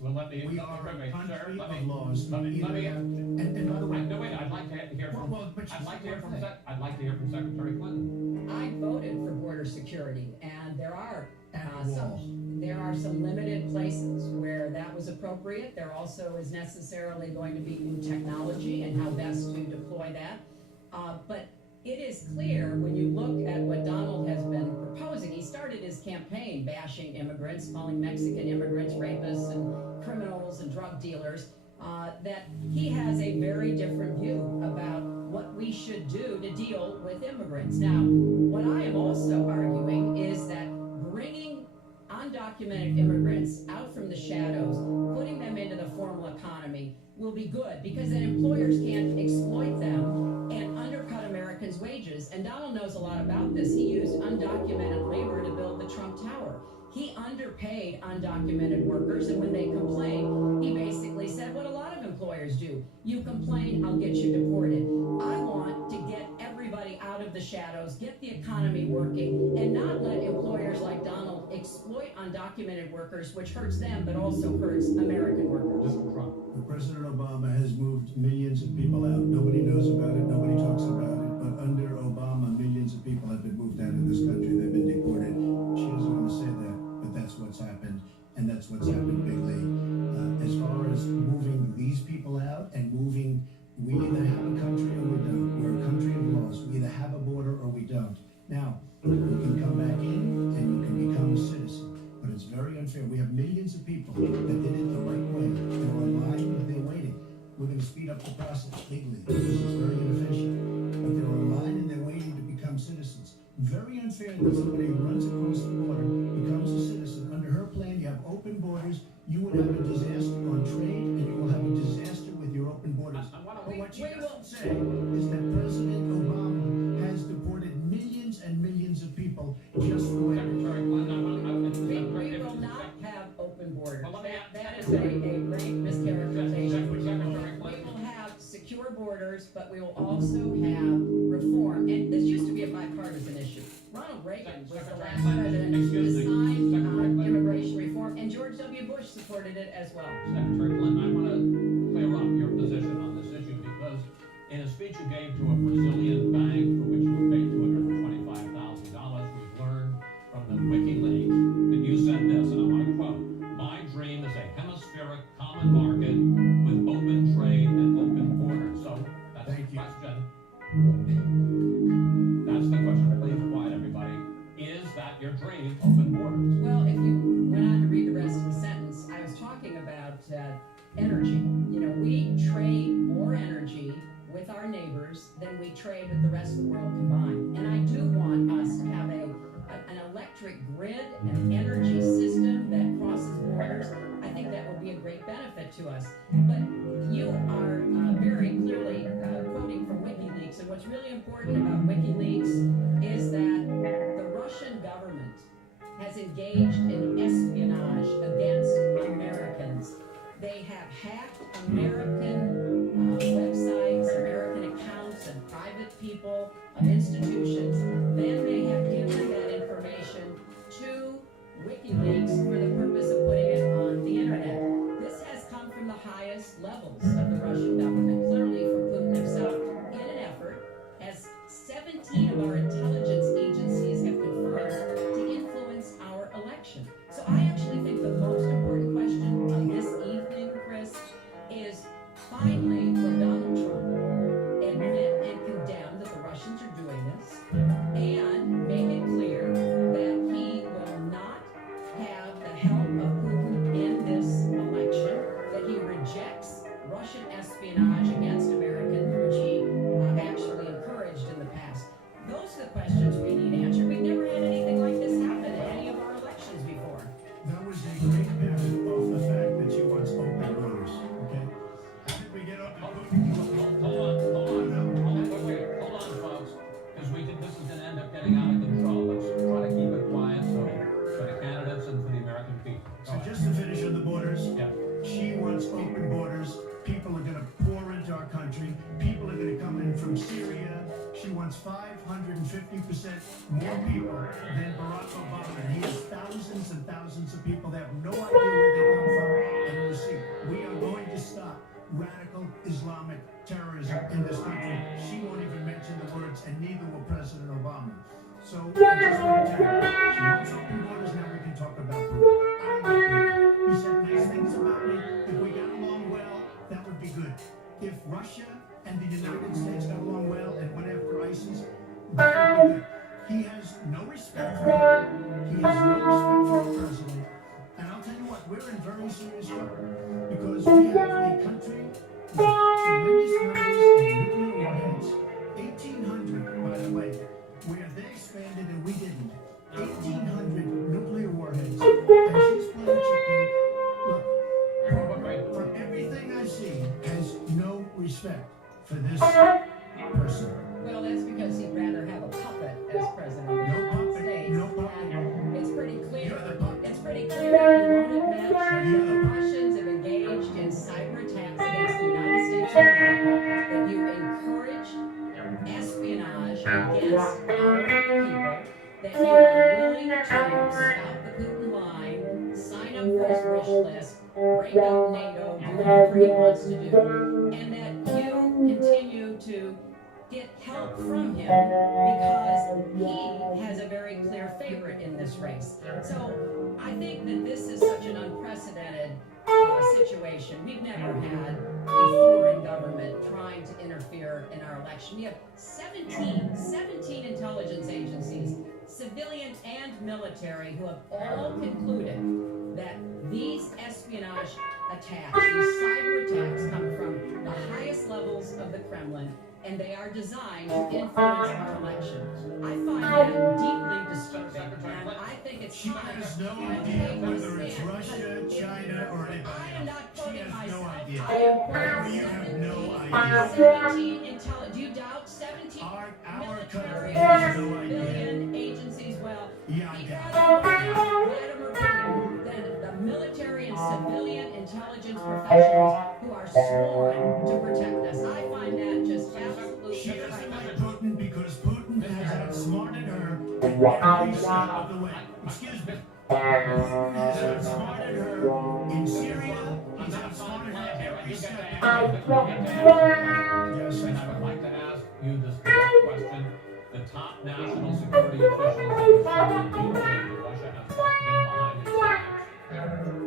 Well, let me, We are a sir, country let of me, laws. let me, And by the way, no, wait, I'd like to hear from, well, but I'd like to hear from, thing. I'd like to hear from Secretary Clinton. I voted for border security, and there are And walls. some limited places where that was appropriate. There also is necessarily going to be new technology and how best to deploy that. But it is clear when you look at what Donald has been proposing. He started his campaign bashing immigrants, calling Mexican immigrants rapists and criminals and drug dealers. That he has a very different view about what we should do to deal with immigrants. Now, what I am also arguing is that bringing undocumented immigrants out from the shadows, putting them into the formal economy will be good, because then employers can't exploit them and undercut Americans' wages. And Donald knows a lot about this. He used undocumented labor to build the Trump Tower. He underpaid undocumented workers, and when they complained, he basically said what a lot of employers do: you complain, I'll get you deported. I want to get everybody out of the shadows, get the economy working, and not let employers like Donald exploit undocumented workers, which hurts them but also hurts American workers. Mr. Trump. President Obama has moved millions of people out. Nobody knows about it. Nobody talks about it. But under Obama, millions of people have been moved out of this country. They've been deported. She doesn't want to say that, but that's what's happened, and that's what's happened bigly. As far as moving these people out and moving, we either have a country or we don't. We're a country of laws. We either have a border or we don't. Now, you can come back in and you can become a citizen, but it's very unfair. We have millions of people that did it the right way. They're online, but they're waiting. We're going to speed up the process legally because it's very inefficient. But they're online and they're waiting to become citizens. Very unfair that somebody who runs across the border becomes a citizen. Under her plan, you have open borders. You would have a disaster on trade, and you will have a disaster with your open borders. But what she doesn't say is that President Obama has deported millions and millions of people just the way. Secretary Clinton, We will not have open borders. That is a great mischaracterization. We will have secure borders, but we will also have reform. And this used to be a bipartisan issue. Ronald Reagan was the last president to sign immigration reform, and George W. Bush supported it as well. Secretary Clinton, I want to clear up your position on this issue, because in a speech you gave to a Brazilian bank for which you were paid $225,000, we've learned from the WikiLeaks that you said this, and I want to quote: "My dream is a hemispheric common market with open trade and open borders." So that's Thank the you. question. That's the question. Please quiet, everybody. Is that your dream, open borders? Well, if you went on to read the rest of the sentence, I was talking about energy. You know, we trade more energy with our neighbors than we trade with the rest of the world combined. And I do want us to have an electric grid, an energy system that crosses borders. I think that would be a great benefit to us. But you are very clearly quoting from WikiLeaks, and what's really important about WikiLeaks is that the Russian government has engaged in espionage against Americans. They have hacked American websites, American accounts, and private people of institutions. Then they have given that information to WikiLeaks for the purpose of putting it on the internet. This has come from the highest levels of the Russian government, clearly from Putin himself, in an effort, as 17 of our intelligence agencies have confirmed, to influence our election. So I actually think the most important question of this evening, Chris, is finally will Donald Trump admit and condemn that the Russians are doing this, and make it clear that he will not have the help of Putin in this election, that he rejects Russian espionage against Americans, which he actually encouraged in the past. Those are the questions we need answered. We've never had anything like this happen in any of our elections before. That was a great pivot off the fact that she wants open borders. Okay? How did we get up to Putin? Hold on, folks, because this is going to end up getting out of control. Let's try to keep it quiet for the candidates and for the American people. So just to finish on the borders, Yeah. she wants open borders. People are going to pour into our country. People are going to come in from Syria. She wants 550% more people than Barack Obama. And he has thousands and thousands of people that have no idea where they come from. And in very serious trouble because we have a country with tremendous numbers of nuclear warheads, 1,800, by the way, where they expanded and we didn't. 1,800 nuclear warheads, and she's playing chicken. Look, from everything I see, has no respect for this person. Well, that's because he'd rather have a puppet as president of the No United puppet, States. no puppet. And it's pretty clear. You're the puppet. It's pretty clear that you won't admit that You're the the- Russians have engaged in cyber attacks against the United States of America, that you encourage espionage against our people, that you are willing to stop the Putin line, sign up for his wish list, break up NATO, do whatever he wants to do, and that you continue to get help from him because he has a very clear favorite in this race. So I think that this is such an unprecedented situation. We've never had a foreign government trying to interfere in our election. We have 17 intelligence agencies, civilian and military, who have all concluded that these espionage attacks, these cyber attacks, come from the highest levels of the Kremlin, and they are designed to influence our election. I find that deeply disturbing, and I think it's She time has no you idea take a whether it's stand, Russia, because China, or anybody I am else. not She quoting has no myself. idea. I am quoting You have no 17 idea. do you doubt 17 Our military country has no and idea. civilian agencies? Well, Yeah, I he'd doubt rather work with Vladimir Putin than the military and civilian intelligence professionals who are sworn to protect us. I find that just absolutely She doesn't frightening. like Putin because Putin has outsmarted her every step of the way. Excuse me. Putin has outsmarted her in Syria. He's outsmarted her every step of the way. Yes, And I would like to ask you this direct question. The top national security officials in the Soviet Union that Russia has been behind these attacks.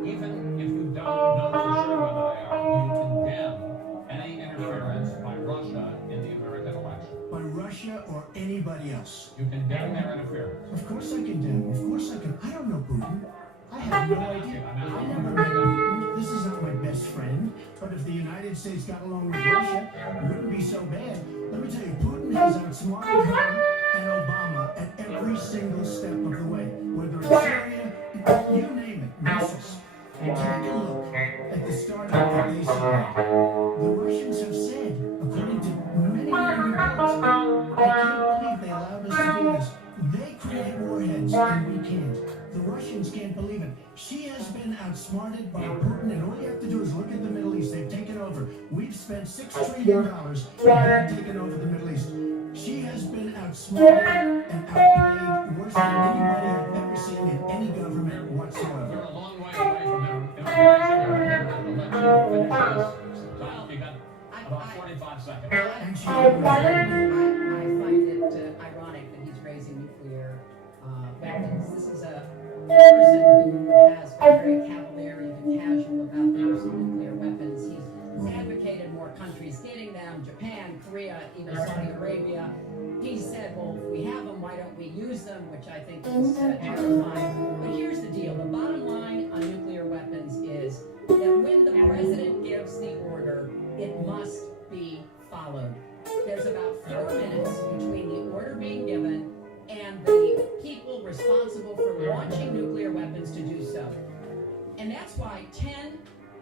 Even if you don't know for sure what they are, do you condemn any interference by Russia in the American election? by Russia or anybody else. You condemn their interference. Of course I condemn. Of course I can. I don't know Putin. I have no idea. I'm I asking never you. met Putin. This is not my best friend. But if the United States got along with Russia, it wouldn't be so bad. Let me tell you, Putin has outsmarted her and Obama at every single step of the way. Whether it's Syria, you name it, missiles. Take a look at the start of the ACP. The Russians have said, according to many reports, I can't believe they allowed us to do this. They create warheads and we can't. The Russians can't believe it. She has been outsmarted by Putin, and all you have to do is look at the Middle East. They've taken over. We've spent $6 trillion and they've taken over the Middle East. She has been outsmarted and outplayed worse than anybody I've ever seen in any government You're whatsoever. a long way away from information. I'll let you finish this. Tom, you got about 45 seconds. And she I find it ironic that he's raising nuclear weapons. This is a person who has been very cavalier, even casual about the use of nuclear weapons. He's advocated more countries getting them, Japan, Korea, even Saudi Arabia. He said, well, if we have them, why don't we use them, which I think is terrifying. But here's the deal. The bottom line on nuclear weapons is that when the president gives the order, it must be followed. There's about 4 minutes between the order being given and the people responsible for launching nuclear weapons to do so. And that's why 10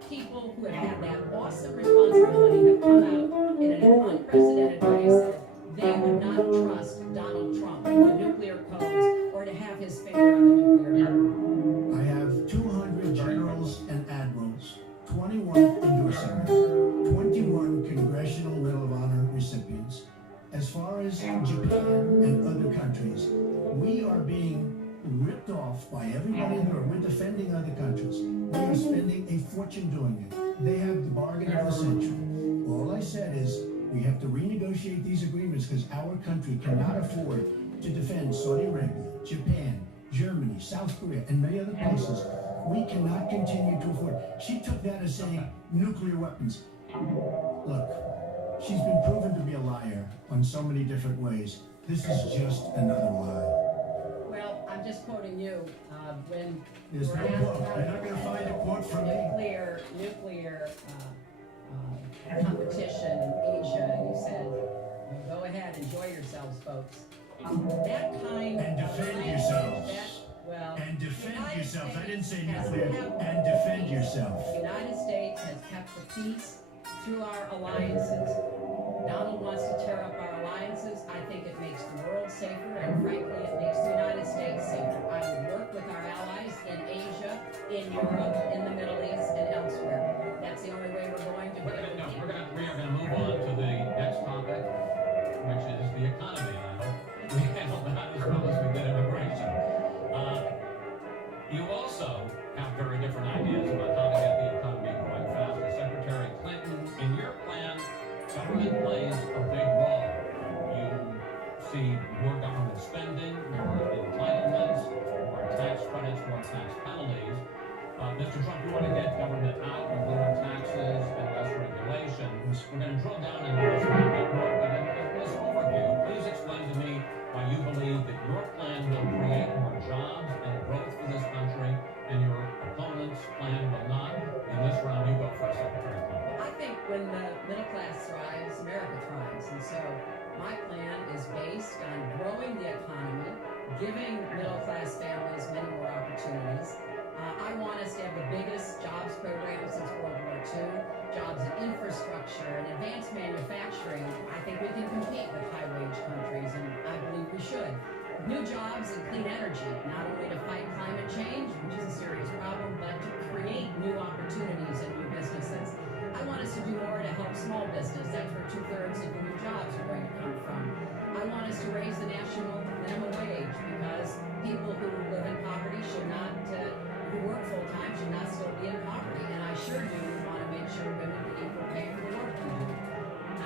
people who have had that awesome responsibility have come out in an unprecedented way said they would not trust Donald Trump with the nuclear codes or to have his finger on the nuclear button. I have 200 generals and admirals, 21 endorsing me, 21 Congressional Medal of Honor recipients. As far as Japan and other countries, we are being ripped off by everybody in the world. We're defending other countries. We are spending a fortune doing it. They have the bargain of the century. All I said is we have to renegotiate these agreements because our country cannot afford to defend Saudi Arabia, Japan, Germany, South Korea, and many other places. We cannot continue to afford. She took that as saying nuclear weapons. Look, she's been proven to be a liar on so many different ways. This is just another lie. Well, I'm I'm just quoting you, when There's no quote. You're not gonna find a quote from me. nuclear competition in Asia, you said, go ahead, enjoy yourselves, folks. That kind And of defend language, yourselves. well, And defend United yourselves. I didn't say States has nuclear. kept And the defend peace. yourself. The United States has kept the peace through our alliances. Donald wants to tear up our alliances. I think it makes the world safer, and frankly, it makes the United States safer. I would work with our allies in Asia, in Europe, in the Middle East, and elsewhere. That's the only way we're going to be able to keep. We are gonna move on to the next topic, which is the economy. I hope we handle that as well as we did immigration. You also have very different ideas about how to get the economy growing faster. Secretary Clinton, in your plan, government plays a big role. You see more government spending, more entitlements, more tax credits, more tax penalties. Mr. Trump, you want to get government out with lower taxes and less regulation. We're going to drill down into this a little bit more, but in this overview, please explain to me why you believe that your plan will create more jobs and growth for this country, and your opponent's plan will not. In this round, you go first, Secretary Clinton. I think when the middle class thrives, America thrives. And so my plan is based on growing the economy, giving middle class families many more opportunities. I want us to have the biggest jobs program since World War II, jobs in infrastructure and advanced manufacturing. I think we can compete with high-wage countries, and I believe we should. New jobs and clean energy, not only to fight climate change, which is a serious problem, but to create new opportunities and new businesses. I want us to do more to help small business. That's where 2/3 of the new jobs are going to come from. I want us to raise the national minimum wage because people who live in poverty should not, who work full-time should not still be in poverty. And I sure do want to make sure women get equal pay for the work we do.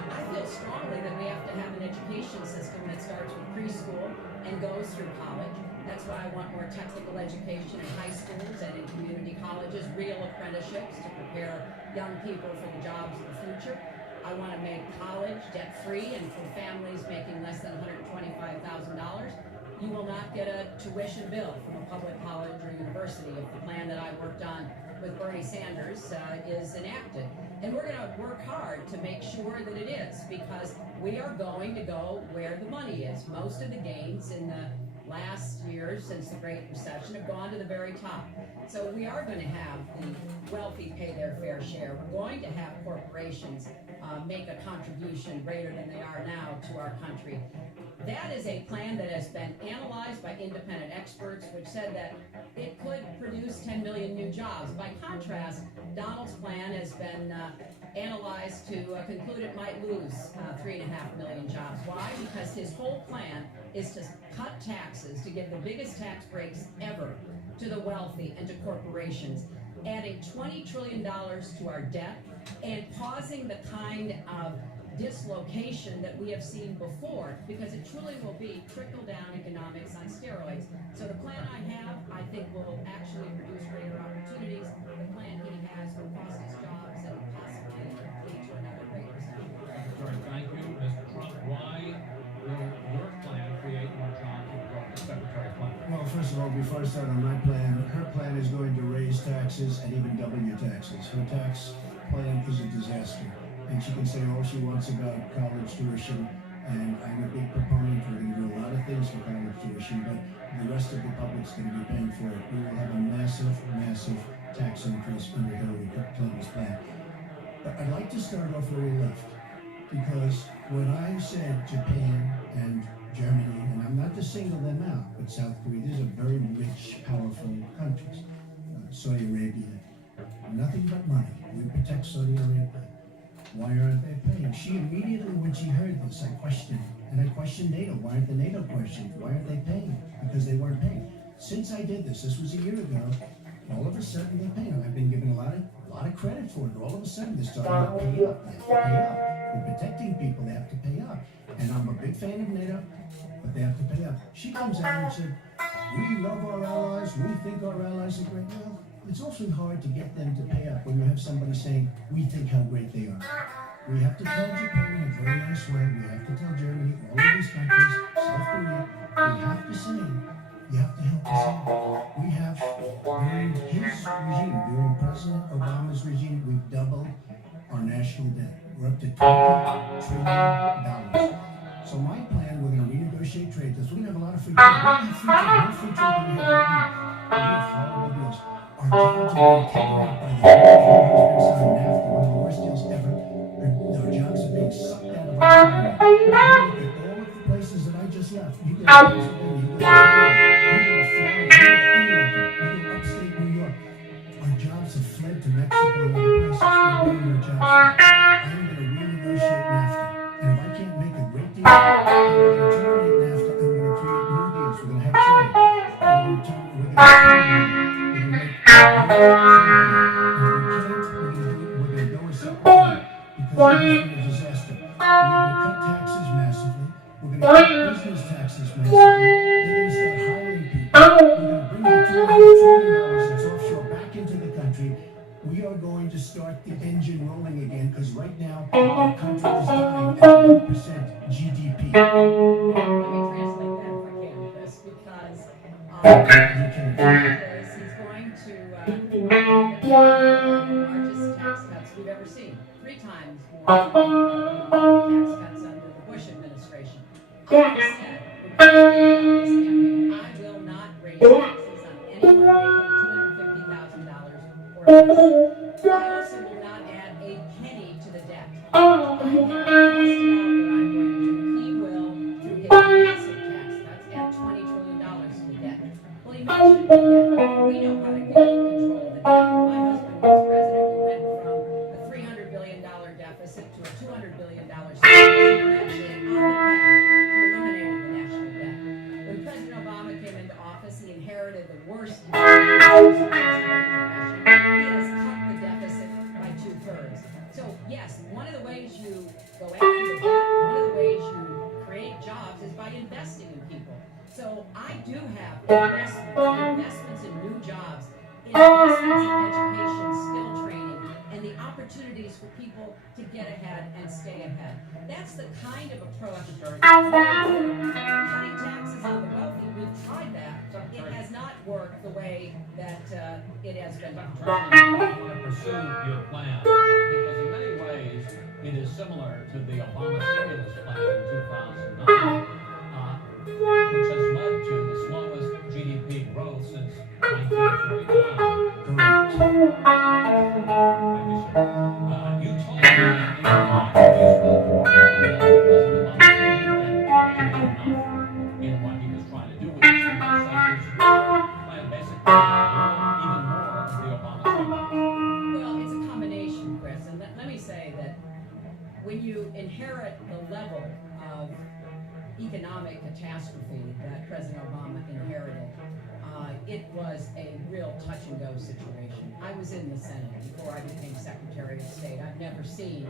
I feel strongly that we have to have an education system that starts with preschool and goes through college. That's why I want more technical education in high schools and in community colleges, real apprenticeships to prepare young people for the jobs of the future. I want to make college debt-free, and for families making less than $125,000, you will not get a tuition bill from a public college or university if the plan that I worked on with Bernie Sanders is enacted. And we're going to work hard to make sure that it is, because we are going to go where the money is. Most of the gains in the last years since the Great Recession have gone to the very top. So we are going to have the wealthy pay their fair share. We're going to have corporations make a contribution greater than they are now to our country. That is a plan that has been analyzed by independent experts, which said that it could produce 10 million new jobs. By contrast, Donald's plan has been analyzed to conclude it might lose 3.5 million jobs. Why? Because his whole plan is to cut taxes, to give the biggest tax breaks ever to the wealthy and to corporations, adding $20 trillion to our debt, and causing the kind of dislocation that we have seen before, because it truly will be trickle-down economics on steroids. So the plan I have, I think, will actually produce greater opportunities. The plan he has will cost us jobs and possibly lead to another Great Recession. Secretary, thank you. Mr. Trump, why will your plan create more jobs and growth? Secretary Clinton. Well, first of all, before I start on my plan, her plan is going to raise taxes and even double your taxes. Her tax plan is a disaster. And she can say all she wants about college tuition, and I'm a big proponent. We're going to do a lot of things for college tuition, but the rest of the public's going to be paying for it. We will have a massive, massive tax increase under Hillary Clinton's plan. But I'd like to start off where we left, because when I said Japan and Germany, and I'm not to single them out, but South Korea, these are very rich, powerful countries. Saudi Arabia, nothing but money. We protect Saudi Arabia. Why aren't they paying? She immediately, when she heard this, I questioned, and I questioned NATO. Why aren't the NATO questions? Why aren't they paying? Because they weren't paying. Since I did this was a year ago, all of a sudden they're paying. I've been given a lot of credit for it. All of a sudden they're starting to pay up. They have to pay up. We're protecting people. They have to pay up. And I'm a big fan of NATO, but they have to pay up. She comes out and said, we love our allies. We think our allies are great. Well, it's also hard to get them to pay up when you have somebody saying, we think how great they are. We have to tell Japan in a very nice way. We have to tell Germany, all of these countries, South Korea, we have to say You have to help us out. We have, during his regime, during President Obama's regime, we've doubled our national debt. We're up to $20 trillion. So my plan, we're going to renegotiate trade deals. We're going to have a lot of free trade. We're going to have free trade. More free trade than we have right now. We have horrible deals. Our jobs are being taken out by the worst NAFTA, one of the worst deals ever. Our jobs are being sucked out of our economy. You look at all of the places that I just left. You go to Pennsylvania, you go to Florida, you go to Florida, you go upstate New York. Our jobs have fled to Mexico and other places. We're getting our jobs back. I'm going to renegotiate NAFTA. And if I can't make a great deal, I'm going to terminate NAFTA and we're going to create new deals. We're going to have trade. We're going to make new we're going to go a separate way because it has been a disaster. We're going to cut taxes massively. We're going to cut business taxes massively. They're going to start hiring people. We're going to bring the $200 trillion that's offshore back into the country. We are going to start the engine rolling again because right now our country is dying at 1% GDP. Let me translate that if I can, Chris, because he's going to largest tax cuts we've ever seen. 3 times more tax cuts under the Bush administration. I have said, this campaign, I will not raise taxes on anyone making $250,000 or less. I also will not add a penny to the debt. I have costed out what I'm going to do. He will, through his massive tax cuts, add $20 trillion to the debt. Well, he mentioned the debt. We know how to get control of the debt. My husband was president. We went from a $300 billion deficit to a $200 billion deficit. We're actually on the path to eliminating the national debt. When President Obama came into office, he inherited the worst economic recession. He has cut the deficit by 2/3. So yes, one of the ways you go after the debt, one of the ways you create jobs is by investing in people. So I do have investments in new jobs, investments in education, skill training, and the opportunities for people to get ahead and stay ahead. That's the kind of approach. Cutting taxes on the wealthy, we've tried that. It has not worked the way that it has been done. I want to pursue your plan because in many ways it is similar to the Obama stimulus plan in 2009, which has led to the slowest GDP growth since 1949. Correct. Thank you, sir. You told me in your interviews with President Obama that he did enough in what he was trying to do with this stimulus. So his plan basically even more of the Obama stimulus. Well, it's a combination, Chris, and let me say that when you inherit the level of economic catastrophe that President Obama inherited, it was a real touch-and-go situation. I was in the Senate before I became Secretary of State. I've never seen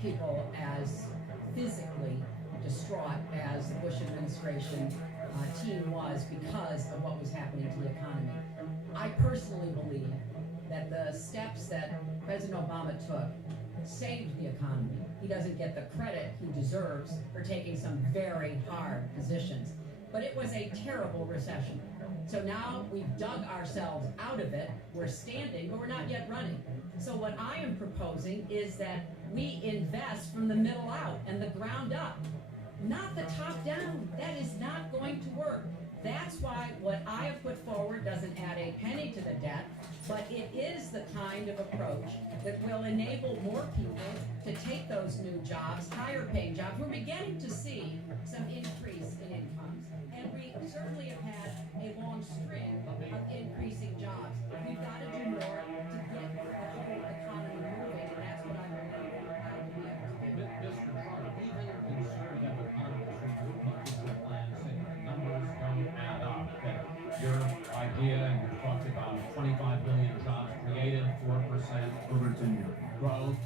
people as physically distraught as the Bush administration team was because of what was happening to the economy. I personally believe that the steps that President Obama took saved the economy. He doesn't get the credit he deserves for taking some very hard positions. But it was a terrible recession. So now we've dug ourselves out of it. We're standing, but we're not yet running. So what I am proposing is that we invest from the middle out and the ground up, not the top down. That is not going to work. That's why what I have put forward doesn't add a penny to the debt, but it is the kind of approach that will enable more people to take those new jobs, higher paying jobs. We're beginning to see some increase in incomes, and we certainly have had a long string of increasing jobs. We've got to do more to get the whole economy moving, and that's what I'm really proud to be able to do. Mr. Trump, even conservative economists who look at your plan say the numbers don't add up. That your idea, and you talked about 25 billion jobs created, 4% Over 10 years. growth,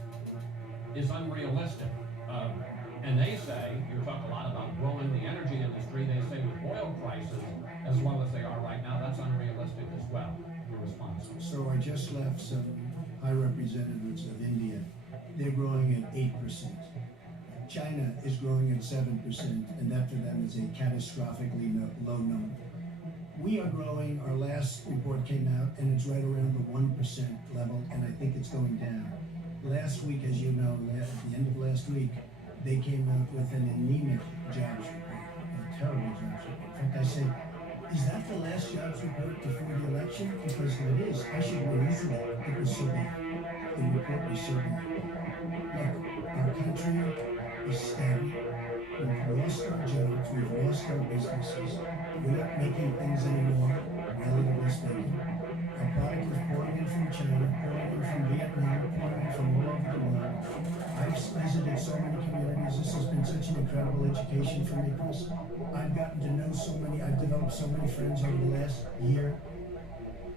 is unrealistic. And they say, you talk a lot about growing the energy industry, they say with oil prices as low as they are right now, that's unrealistic as well. Your response? So I just left some high representatives of India. They're growing at 8%. China is growing at 7%, and that for them is a catastrophically low number. We are growing. Our last report came out, and it's right around the 1% level, and I think it's going down. Last week, as you know, at the end of last week, they came out with an anemic jobs report, a terrible jobs report. In fact, I said, is that the last jobs report before the election? Because if it is, I should win easily. It was so bad. The report was so bad. Look, our country is stagnant. We've lost our jobs. We've lost our businesses. We're not making things anymore, relatively speaking. Our product is pouring in from China, pouring in from Vietnam, pouring in from all over the world. I've visited so many communities. This has been such an incredible education for me, Chris. I've gotten to know so many, I've developed so many friends over the last year,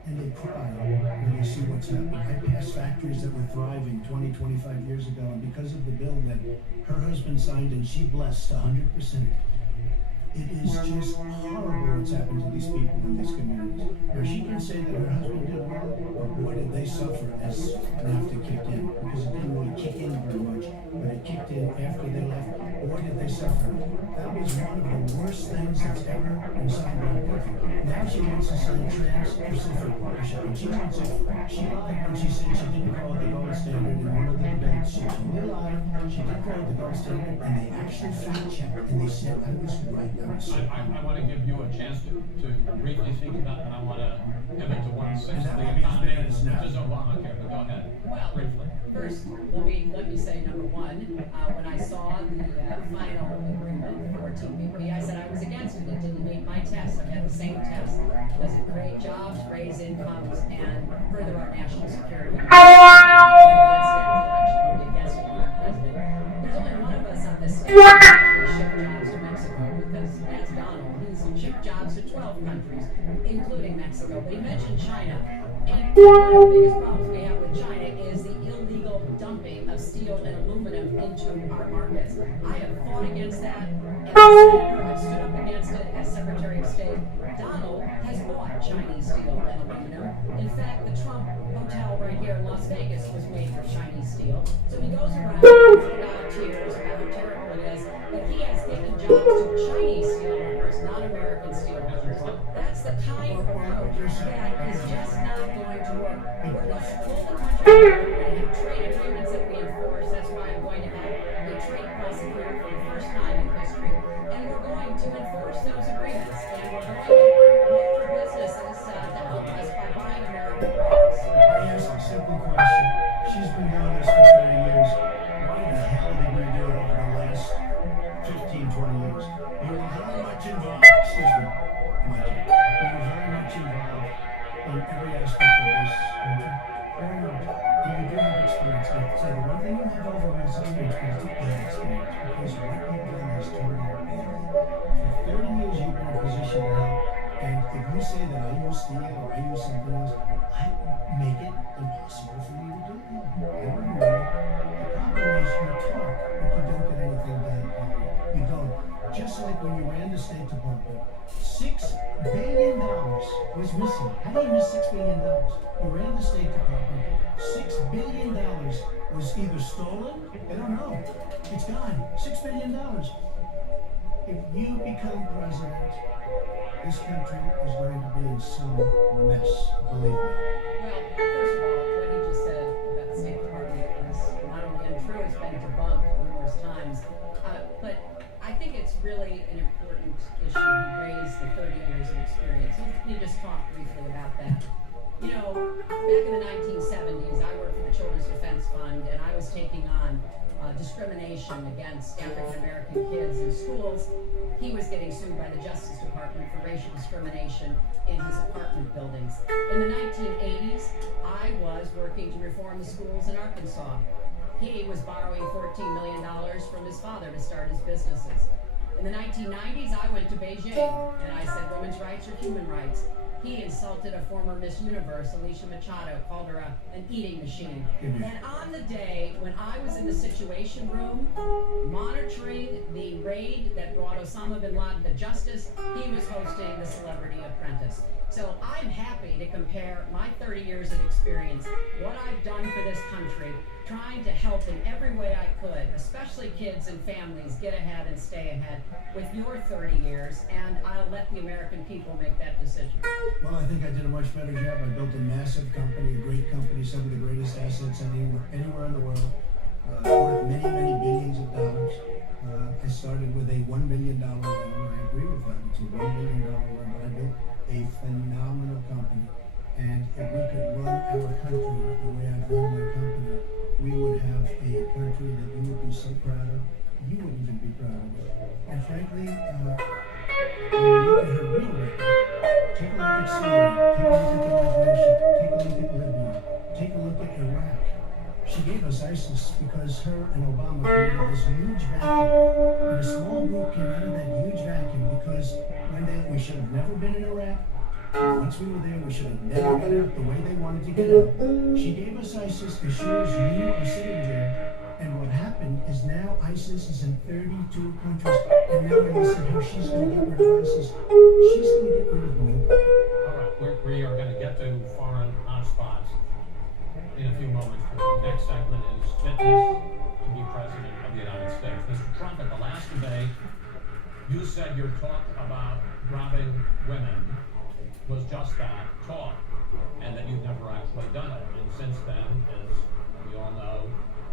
and they cry when they see what's happening. I passed factories that were thriving 20, 25 years ago, and because of the bill that her husband signed and she blessed 100%, it is just horrible what's happened to these people in these communities. Now, she can say that her husband did well, but boy, did they suffer as NAFTA kicked in, because it didn't really kick in very much, but it kicked in after they left. Boy, did they suffer. That was one of the worst things that's ever been signed by a country. Now she wants to sign Trans-Pacific Partnership, and she wants it. She lied when she said she didn't call it the gold standard in one of the debates. She totally lied. She didn't call it the gold standard, and they actually fact-checked, and they said I was right. I want to give you a chance to briefly speak about that. I want to pivot to 1/6 of the economy, which is Obamacare, but go ahead, Well, briefly. first, let me say number one, when I saw the final agreement for TPP, I said I was against it. It didn't meet my test. I had the same test. Does it create jobs, raise incomes, and further our national security? I'm against it. When I'm president. There's only one of us on this stage who actually ship jobs to Mexico, because that's Donald. He's shipped jobs to 12 countries, including Mexico. But he mentioned China. And one of the biggest problems we have with China is the illegal dumping of steel and aluminum into our markets. I have fought against that as a senator. I've stood up against it as Secretary of State. Donald has bought Chinese steel and aluminum. In fact, the Trump hotel right here in Las Vegas was made with Chinese steel. So he goes around about tears about how terrible it is, but he has given jobs to Chinese steel workers, not American steel workers. That's the kind of approach that is just not going to work. We're going to pull the country apart. We're going to have trade agreements that we enforce. That's why I'm going to have a trade prosecutor for the first time in history. And we're going to enforce those agreements. And we're going to look for businesses to help us by buying American products. I asked a simple question. She's been doing this for 30 years. Why the hell did we do it over the last 15, 20 years? You were very much involved, excuse me, Mike. You were very much involved in every aspect of this country. Very much. And you do have experience. I'd say the one thing you have over is experience, because you have experience. Because what you've done has turned out badly. For 30 years you've been in a position to help. And if you say that I use steel or I use something else, I make it impossible for me to do that. I don't know. The problem is you talk, but you don't get anything done. You don't. Just like when you ran the State Department, $6 billion was missing. How do you miss $6 billion? You ran the State Department, $6 billion was either stolen, I don't know, it's gone, $6 billion. If you become president, this country is going to be in some mess, believe me. Well, first of all, what he just said about the State Department is not only untrue, it's been debunked numerous times. But I think it's really an important issue to raise the 30 years of experience. Let me just talk briefly about that. You know, back in the 1970s, I worked for the Children's Defense Fund, and I was taking on discrimination against African American kids in schools. He was getting sued by the Justice Department for racial discrimination in his apartment buildings. In the 1980s, I was working to reform the schools in Arkansas. He was borrowing $14 million from his father to start his businesses. In the 1990s, I went to Beijing, and I said women's rights are human rights. He insulted a former Miss Universe, Alicia Machado, called her an eating machine. And on the day when I was in the Situation Room, monitoring the raid that brought Osama bin Laden to justice, he was hosting the Celebrity Apprentice. So I'm happy to compare my 30 years of experience, what I've done for this country, trying to help in every way I could, especially kids and families, get ahead and stay ahead with your 30 years, and I'll let the American people make that decision. Well, I think I did a much better job. I built a massive company, a great company, some of the greatest assets anywhere in the world, worth many, many billions of dollars. I started with a $1 million loan. I agree with that. It's a $1 million loan, but I built a phenomenal company. And if we could run our country the way I've run my company, we would have a country that you would be so proud of. You wouldn't even be proud of it. And frankly, when you look at her real record, take a look at Syria, take a look at the migration, take a look at Libya, take a look at Iraq. She gave us ISIS because her and Obama created this huge vacuum. And a small group came out of that huge vacuum because one day we should have never been in Iraq. Once we were there, we should have never got out the way they wanted to get out. She gave us ISIS as sure as you are sitting there. And what happened is now ISIS is in 32 countries. And now when you said how she's going to get rid of ISIS, she's going to get rid of me. All right, we are going to get to foreign hotspots in a few moments. The next segment is fitness to be president of the United States. Mr. Trump, at the last debate, you said your talk about grabbing women was just that, talk, and that you've never actually done it. And since then, as we all know,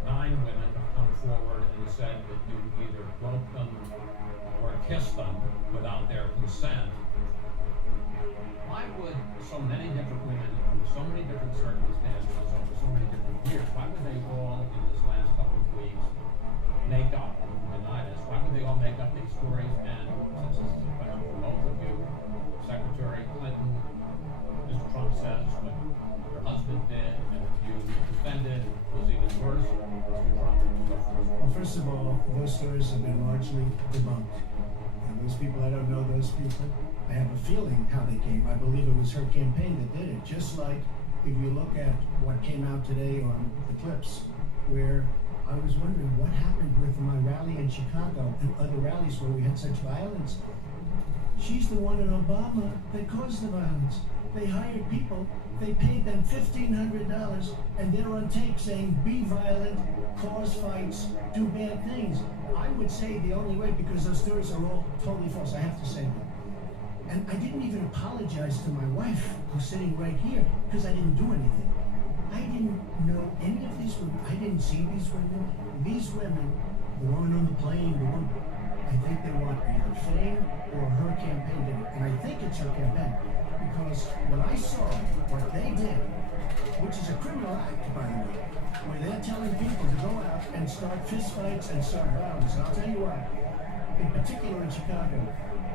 9 women have come forward and said that you either broke them or kissed them without their consent. Why would so many different women from so many different circumstances over so many different years, why would they all in this last couple of weeks make up, and deny this, why would they all make up these stories? And since this is a question for both of you, Secretary Clinton, Mr. Trump says what your husband did and what you defended was even worse. Mr. Trump, you go first. Well, first of all, those stories have been largely debunked. And those people, I don't know those people. I have a feeling how they came. I believe it was her campaign that did it. Just like if you look at what came out today on the clips, where I was wondering what happened with my rally in Chicago and other rallies where we had such violence. She's the one in Obama that caused the violence. They hired people, they paid them $1,500, and they're on tape saying, be violent, cause fights, do bad things. I would say the only way, because those stories are all totally false, I have to say that. And I didn't even apologize to my wife, who's sitting right here, because I didn't do anything. I didn't know any of these women. I didn't see these women. These women, the woman on the plane, the one, I think they want either fame or her campaign did it. And I think it's her campaign. Because when I saw what they did, which is a criminal act, by the way, where they're telling people to go out and start fistfights and start violence. And I'll tell you what, in particular in Chicago,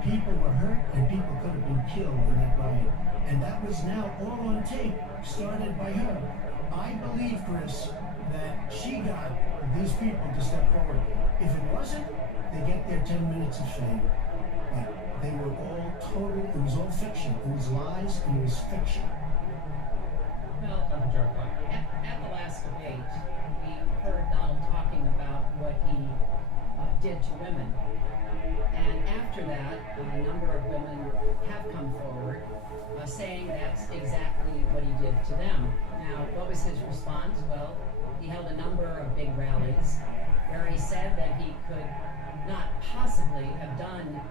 people were hurt and people could have been killed in that riot. And that was now all on tape, started by her. I believe, Chris, that she got these people to step forward. If it wasn't, they get their 10 minutes of fame. But they were all total, it was all fiction. It was lies and it was fiction. Well, at the last debate, we heard Donald talking about what he did to women. And after that, a number of women have come forward saying that's exactly what he did to them. Now, what was his response? Well, he held a number of big rallies where he said that he could not possibly have done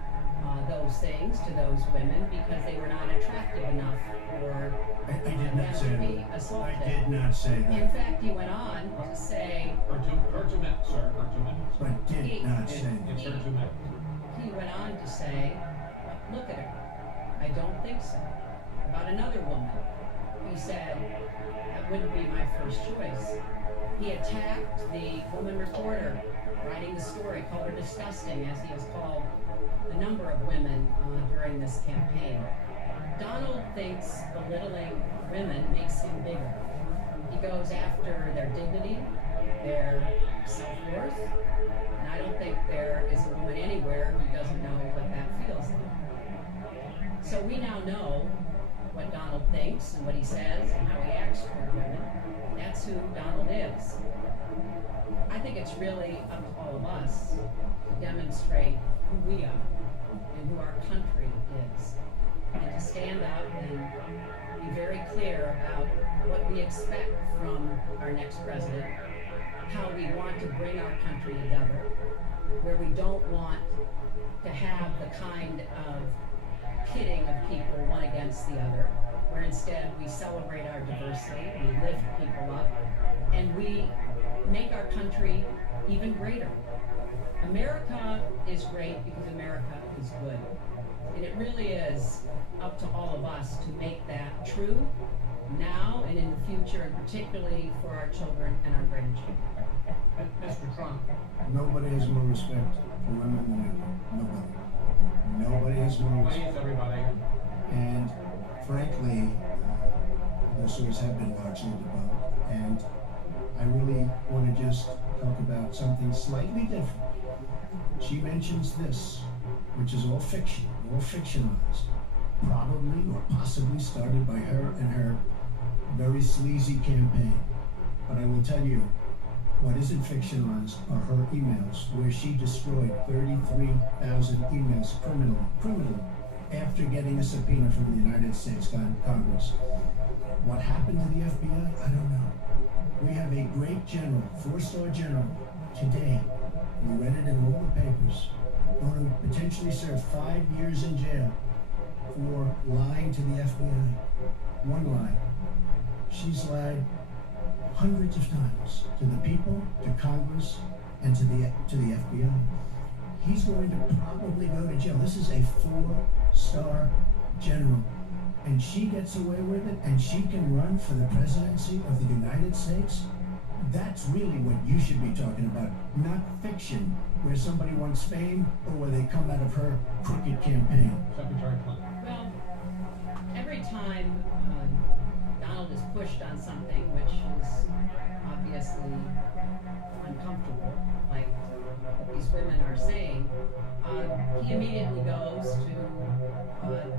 those things to those women because they were not attractive enough for I did them not say to be that. assaulted. I did not say In that. fact, he went on to say Her 2 minutes, sir, her 2 minutes. But did not say that. It's her 2 minutes. he went on to say, look at her. I don't think so. About another woman, he said, that wouldn't be my first choice. He attacked the woman reporter writing the story, called her disgusting, as he has called a number of women during this campaign. Donald thinks belittling women makes him bigger. He goes after their dignity, their self-worth, and I don't think there is a woman anywhere who doesn't know what that feels like. So we now know what Donald thinks and what he says and how he acts toward women. That's who Donald is. I think it's really up to all of us to demonstrate who we are and who our country is, and to stand up and be very clear about what we expect from our next president how we want to bring our country together, where we don't want to have the kind of pitting of people one against the other, where instead we celebrate our diversity, we lift people up, and we make our country even greater. America is great because America is good. And it really is up to all of us to make that true now and in the future, and particularly for our children and our grandchildren. Mr. Trump, Nobody has more respect for women than I do. Nobody. Nobody has more respect. please, everybody. And frankly, those stories have been largely debunked. And I really want to just talk about something slightly different. She mentions this, which is all fiction, all fictionalized, probably or possibly started by her and her very sleazy campaign. But I will tell you, what isn't fictionalized are her emails, where she destroyed 33,000 emails criminally, after getting a subpoena from the United States Congress. What happened to the FBI? I don't know. We have a great general, 4-star general, today, we read it in all the papers, going to potentially serve 5 years in jail for lying to the FBI. One lie. She's lied hundreds of times to the people, to Congress, and to the FBI. He's going to probably go to jail. This is a 4-star general. And she gets away with it, and she can run for the presidency of the United States. That's really what you should be talking about, not fiction, where somebody wants fame or where they come out of her crooked campaign. Secretary Clinton. Well, every time Donald is pushed on something which is obviously uncomfortable, like what these women are saying, he immediately goes to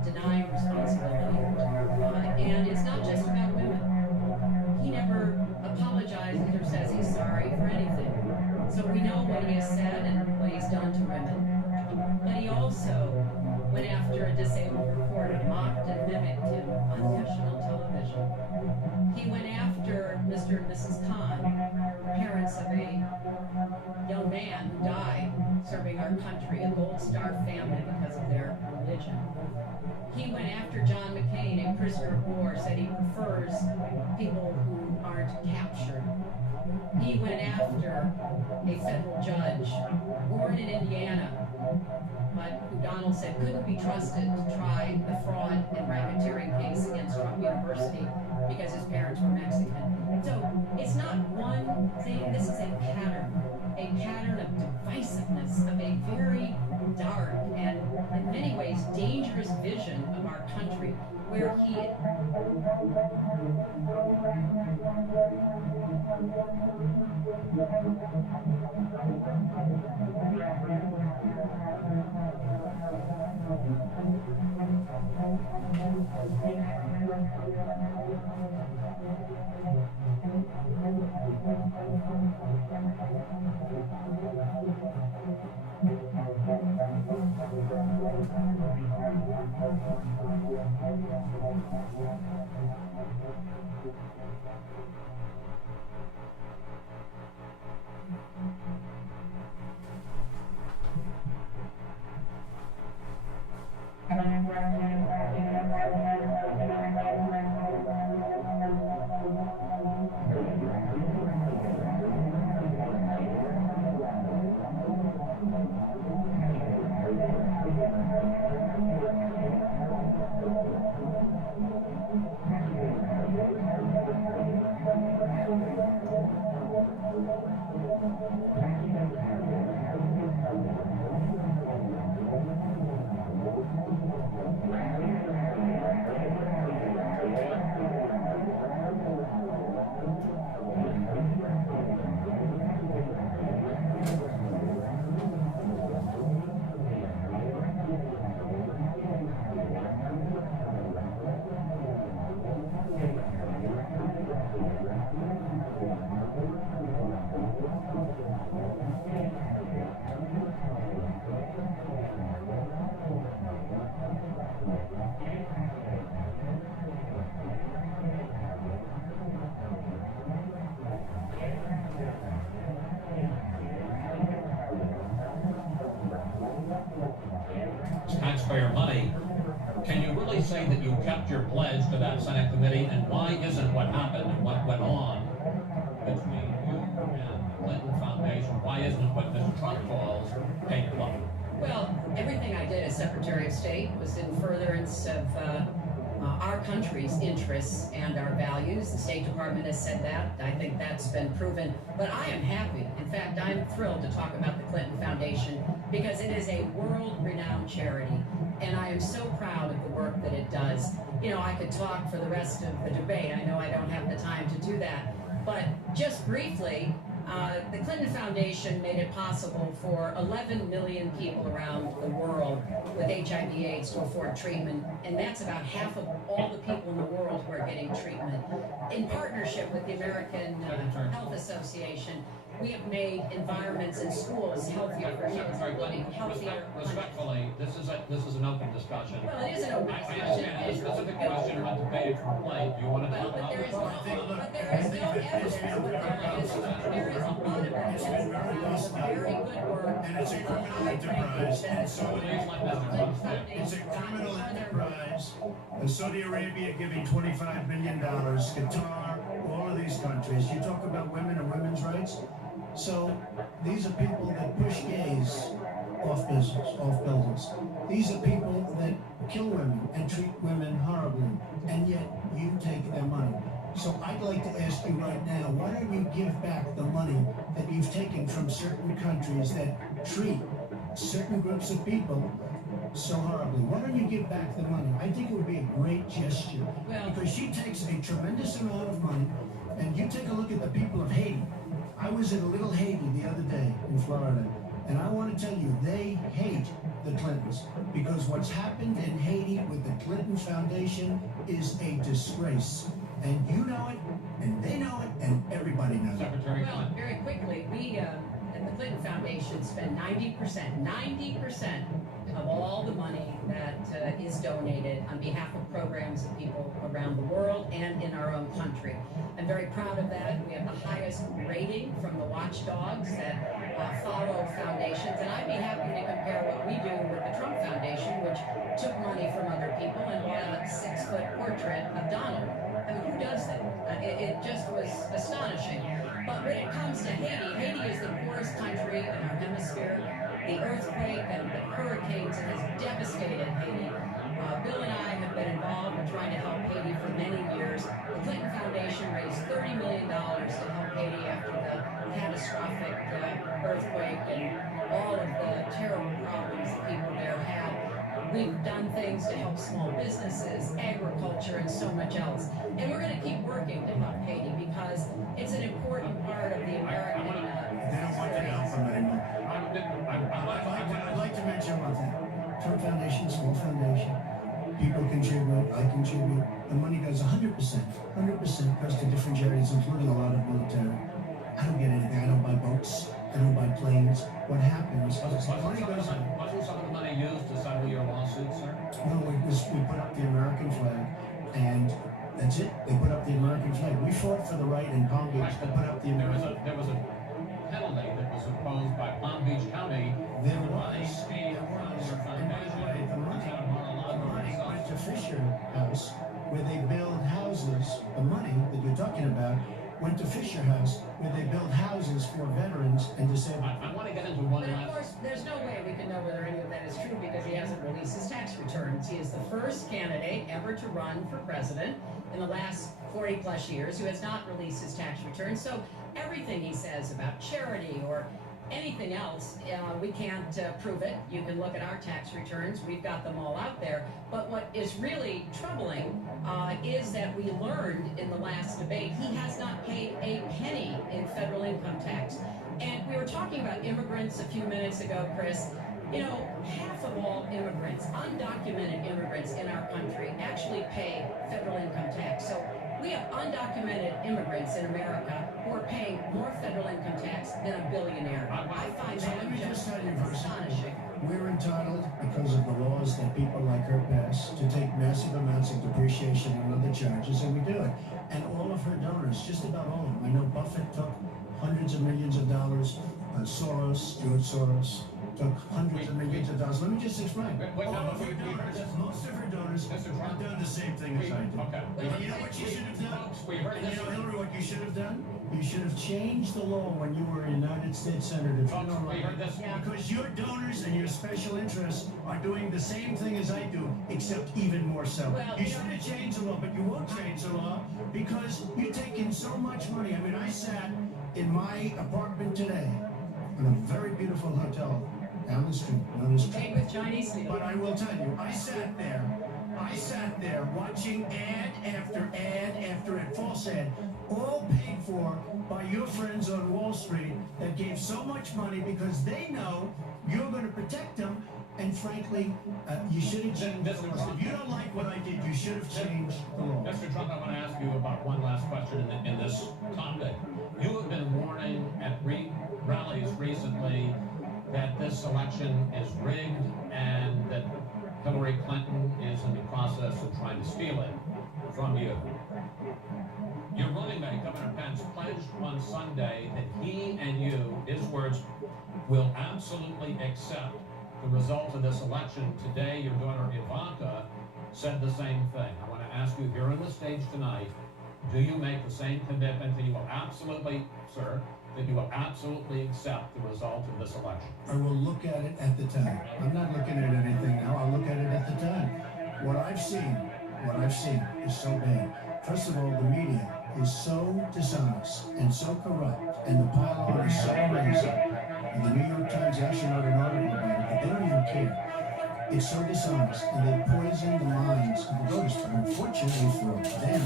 denying responsibility. And it's not just about women. He never apologizes or says he's sorry for anything. So we know what he has said and what he's done to women. But he also went after a disabled reporter, mocked and mimicked him on national television. He went after Mr. and Mrs. Khan, parents of a young man who died serving our country, a Gold Star family because of their religion. He went after John McCain, a prisoner of war, said he prefers people who aren't captured. He went after a federal judge, born in Indiana, but who Donald said couldn't be trusted to try the fraud and racketeering case against Trump University because his parents were Mexican. So it's not one thing, this is a pattern of divisiveness, of a very dark and in many ways dangerous vision of our country, where he kept your pledge to that Senate committee, and why isn't what happened and what went on between you and the Clinton Foundation, why isn't what Mr. Trump calls pay to play? Well, everything I did as Secretary of State was in furtherance of our country's interests and our values. The State Department has said that. I think that's been proven. But I am happy. In fact, I'm thrilled to talk about the Clinton Foundation because it is a world-renowned charity. And I am so proud of the work that it does. You know, I could talk for the rest of the debate. I know I don't have the time to do that. But just briefly, the Clinton Foundation made it possible for 11 million people around the world with HIV/AIDS to afford treatment, and that's about half of all the people in the world who are getting treatment. In partnership with the American Health Association, we have made environments in schools healthier for kids, living healthier. Respectfully, this is an open discussion. Well, it is an open I discussion. understand the specific question about debated from play. Do you want to Well, talk about but there is it? no evidence, but there is a lot of evidence about very good work. And it's a criminal enterprise, and so it's a criminal enterprise. Saudi Arabia giving $25 million, Qatar, all of these countries. You talk about women and women's rights. So these are people that push gays off business, off buildings. These are people that kill women and treat women horribly, and yet you take their money. So I'd like to ask you right now, why don't you give back the money that you've taken from certain countries that treat certain groups of people so horribly? Why don't you give back the money? I think it would be a great gesture. Well, Because she takes a tremendous amount of money, and you take a look at the people of Haiti. I was in Little Haiti the other day in Florida, and I want to tell you, they hate the Clintons because what's happened in Haiti with the Clinton Foundation is a disgrace. And you know it, and they know it, and everybody knows it. Secretary well, Clinton. very quickly, we at the Clinton Foundation spend 90% of all the money that is donated on behalf of programs of people around the world and in our own country. I'm very proud of that. We have the highest rating from the watchdogs that follow foundations, and I'd be happy to compare what we do with the Trump Foundation, which took money from other people and bought a 6-foot portrait of Donald. I mean, who does that? It just was astonishing. But when it comes to Haiti, Haiti is the poorest country in our hemisphere. The earthquake and the hurricanes has devastated Haiti. Bill and I have been involved in trying to help Haiti for many years. The Clinton Foundation raised $30 million to help Haiti after the catastrophic earthquake and all of the terrible problems that people there had. We've done things to help small businesses, agriculture, and so much else. And we're going to keep working to help Haiti because it's an important part of the American They don't want to help them anymore. I'd like to mention one thing. Trump Foundation, small foundation. People contribute, I contribute. The money goes 100% goes to different charities, including a lot of military. I don't get anything. I don't buy boats. I don't buy planes. What happens? Wasn't some of the money used to settle your lawsuit, sir? No, we put up the American flag, and that's it. They put up the American flag. We fought for the right in Palm Beach to put up the There was American. a penalty that was imposed by Palm Beach County. There for was. money paid from your And by the way, the money foundation. went to Fisher House, where they build houses. The money that you're talking about went to Fisher House, where they build houses for veterans and disabled. I want to get into one But of last. course, there's no way we can know whether any of that is true because he hasn't released his tax returns. He is the first candidate ever to run for president in the last 40 plus years who has not released his tax returns. So everything he says about charity or anything else, we can't prove it. You can look at our tax returns. We've got them all out there. But what is really troubling is that we learned in the last debate he has not paid a penny in federal income tax. And we were talking about immigrants a few minutes ago, Chris. You know, half of all immigrants, undocumented immigrants in our country, actually pay federal income tax. So we have undocumented immigrants in America who are paying more federal income tax than a billionaire. I find So let me that just just tell you for a second. astonishing. We're entitled, because of the laws that people like her pass, to take massive amounts of depreciation and other charges, and we do it. And all of her donors, just about all of them. I know Buffett took hundreds of millions of dollars. Soros, George Soros, took hundreds of millions of dollars. Let me just explain. Wait, All no, of we- her donors, most of her donors Mr. have Trump. done the same thing as I did. Okay. And you know what you should have done? Folks, we heard And this. you know, Hillary, what you should have done? You should have changed the law when you were a United States Senator. Folks, we heard this. Yeah. Because your donors and your special interests are doing the same thing as I do, except even more so. Well, You should have changed the law, but you won't change the law because you take in so much money. I mean, I sat in my apartment today in a very beautiful hotel down the street, known as Made with Chinese steel. but I will tell you, I sat there watching ad after ad after ad, false ad, all paid for by your friends on Wall Street that gave so much money because they know you're going to protect them. And frankly, you should have changed the law. If you don't like what I did, you should have changed the law. Mr. Trump, I want to ask you about one last question in this topic. You have been warning at rallies recently that this election is rigged and that Hillary Clinton is in the process of trying to steal it from you. Your running mate, Governor Pence, pledged on Sunday that he and you, his words, will absolutely accept the result of this election. Today, your daughter Ivanka said the same thing. I want to ask you here on the stage tonight, do you make the same commitment that you will absolutely, sir, that you will absolutely accept the result of this election? I will look at it at the time. I'm not looking at anything now. I'll look at it at the time. What I've seen is so bad. First of all, the media is so dishonest and so corrupt, and the pile on is so amazing. And the New York Times actually wrote an article about it, but they don't even care. It's so dishonest, and they poison the minds of the voters. But unfortunately for them,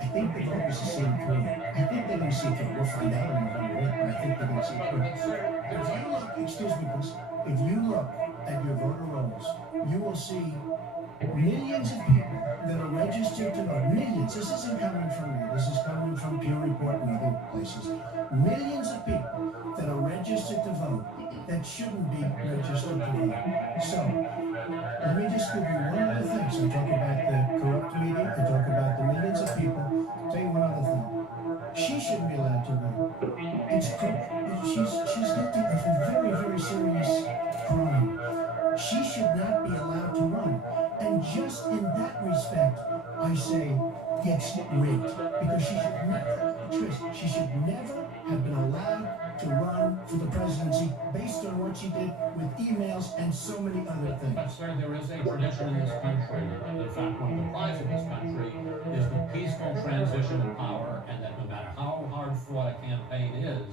I think the voters are seeing through it. I think they're going to see through it. We'll find out on November 8th, but I think they're going to see through it. If you look, excuse me, please, if you look at your voter rolls, you will see millions of people that are registered to vote. Millions. This isn't coming from me. This is coming from Pew Report and other places. Millions of people that are registered to vote that shouldn't be registered to vote. So, let me just give you one other thing. So I talk about the corrupt media. I talk about the millions of people. I'll tell you one other thing. She shouldn't be allowed to vote. She's guilty of a very, very serious crime. She should not be allowed to run. And just in that respect, I say it's rigged. Because she should never have been allowed to run for the presidency based on what she did with emails and so many other things. But sir, there is a tradition in this country, and in fact one of the prides of this country is the peaceful transition of power, and that no matter how hard fought a campaign is,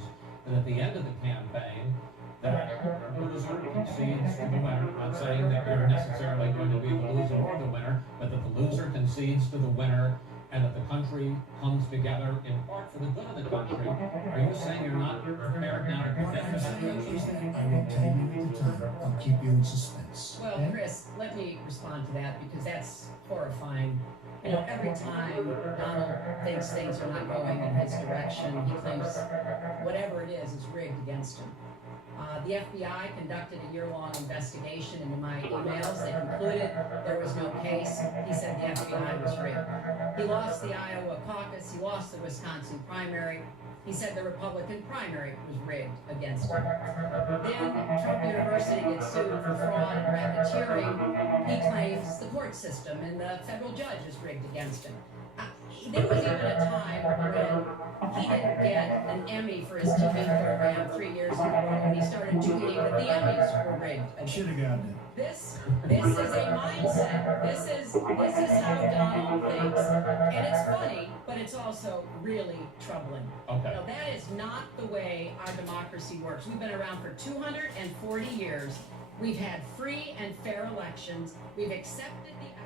that at the end of the campaign, that loser concedes to the winner. I'm not saying that you're necessarily going to be the loser or the winner, but that the loser concedes to the winner, and that the country comes together in part for the good of the country. Are you saying you're not prepared now to What commit I'm to saying that? is that I will tell you at the time. I'll keep you in suspense. Well, Okay? Chris, let me respond to that because that's horrifying. You know, every time Donald thinks things are not going in his direction, he claims whatever it is rigged against him. The FBI conducted a year-long investigation into my emails. They concluded there was no case. He said the FBI was rigged. He lost the Iowa caucus. He lost the Wisconsin primary. He said the Republican primary was rigged against him. Then Trump University gets sued for fraud and racketeering. He claims the court system and the federal judge is rigged against him. There was even a time when he didn't get an Emmy for his TV program 3 years in a row, and he started tweeting that the Emmys were rigged. I should have gotten it. This is a mindset. This is how Donald thinks, and it's funny, but it's also really troubling. Okay. Now, that is not the way our democracy works. We've been around for 240 years. We've had free and fair elections. We've accepted the